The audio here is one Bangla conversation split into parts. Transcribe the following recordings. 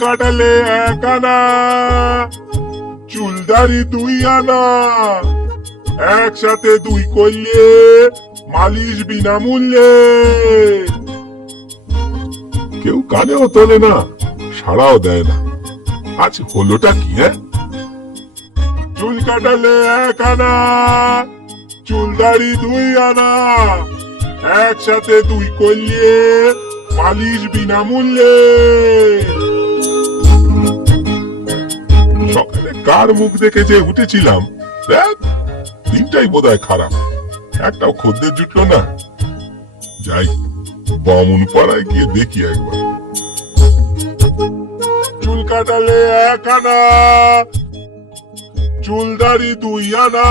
কাটালে 1 আনা, চুলদারি 2 আনা, একসাথে 2 করলে মালিশ বিনামূল্যে। কেউ কানেও তোলে না, সাড়াও দেয় না। আজ হলোটা কি? চুল কাটালে 1 আনা, চুলদারি 2 আনা, একসাথে 2 করলে মালিশ বিনামূল্যে। সকালে কার মুখ দেখে যে উঠেছিলাম, দেখ দিনটাই বোধহয় খারাপ। একটাও খদ্দের জুটলো না। যাই বামুন পাড়ায় গিয়ে দেখি একবার। চুল কাটালে 1 আনা, চুলদারি 2 আনা,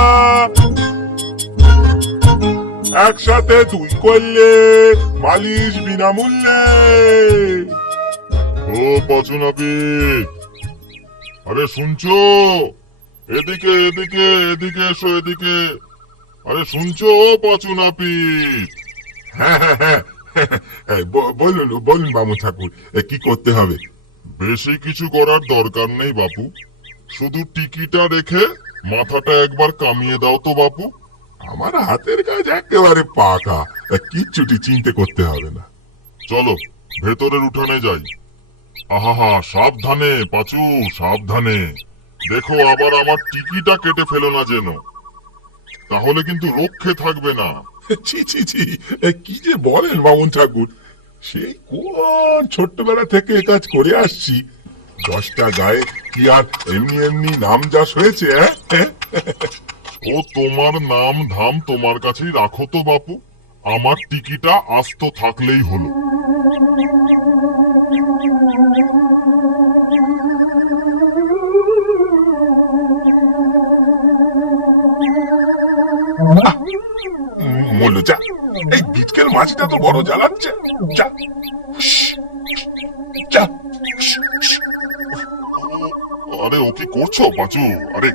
একসাথে 2 করলে মালিশ বিনামূল্যে। ও পাঁচু নাপিত, আরে শুনছো? এদিকে এদিকে এদিকে এসো, এদিকে। আরে শুনছো ও পাঁচু নাপিত? হ্যাঁ হ্যাঁ হ্যাঁ, বলুন বলুন বামু ঠাকুর, কি করতে হবে? বেশি কিছু করার দরকার নেই বাপু, শুধু টিকিটা রেখে মাথাটা একবার কামিয়ে দাও তো বাপু। আমার হাতের কাজ একেবারে পাকা, কিচ্ছুটি চিন্তা করতে হবে না। চলো ভেতরের উঠানে যাই। আহা, সাবধানে পাঁচু, সাবধানে। দেখো আবার আমার টিকিটা কেটে ফেলো না যেন, তাহলে কিন্তু রক্ষে থাকবে না। ছি ছি ছি, কি যে বলেন বামুন ঠাকুর, সেই কোন ছোট্টবেলা থেকে এ কাজ করে আসছি। 10টা গায়ে কি আর এমনি এমনি নাম যশ হয়েছে? ও তোমার নাম ধাম তোমার কাছেই রাখো তো বাপু, আমার টিকিটা আস্ত থাকলেই হলো। বললো যা, এই বিটকেল মাছিটা তো বড় জ্বালাচ্ছে। যা যা। আরে ও কি করছো পাঁচু? আরে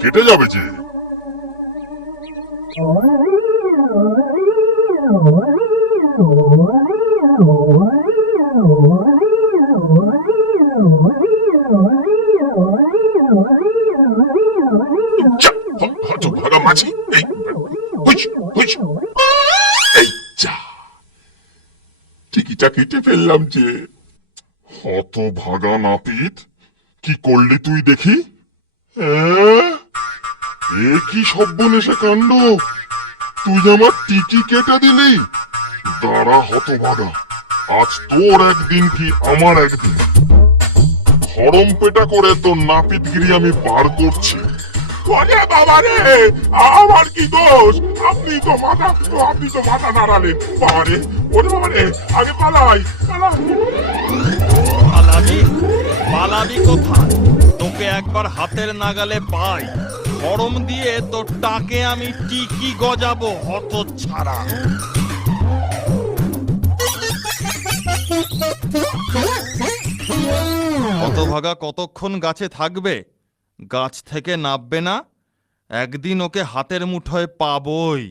কেটে যাবে যে। ভাগা মাছি, এই যা, টিকিটা কেটে ফেললাম যে। হত ভাগা নাপিত, কি করলি তুই দেখি? এ কি সর্বনেশে কাণ্ড! তুই আমার টিকি কেটে দিলি। দাঁড়া হত ভাগা, আজ তোর একদিন কি আমার একদিন। খড়ম পেটা করে তোর নাপিতগিরি আমি পার করছি। ওরে বাবা রে, আমার কি দোষ? আপনি তো মাথা নাড়ালেন। বাবা রে, ওরে বাবা রে, আগে পালাই পালাই। পালাবি? পালাবি কোথায়? তোকে একবার হাতের নাগালে পাই, গরম দিয়ে তোর টাকে আমি টিকি গজাবো হত ছাড়া। হতভাগা কতক্ষণ গাছে থাকবে? গাছ থেকে নামবে না? একদিন ওকে হাতের মুঠোয় পাবই।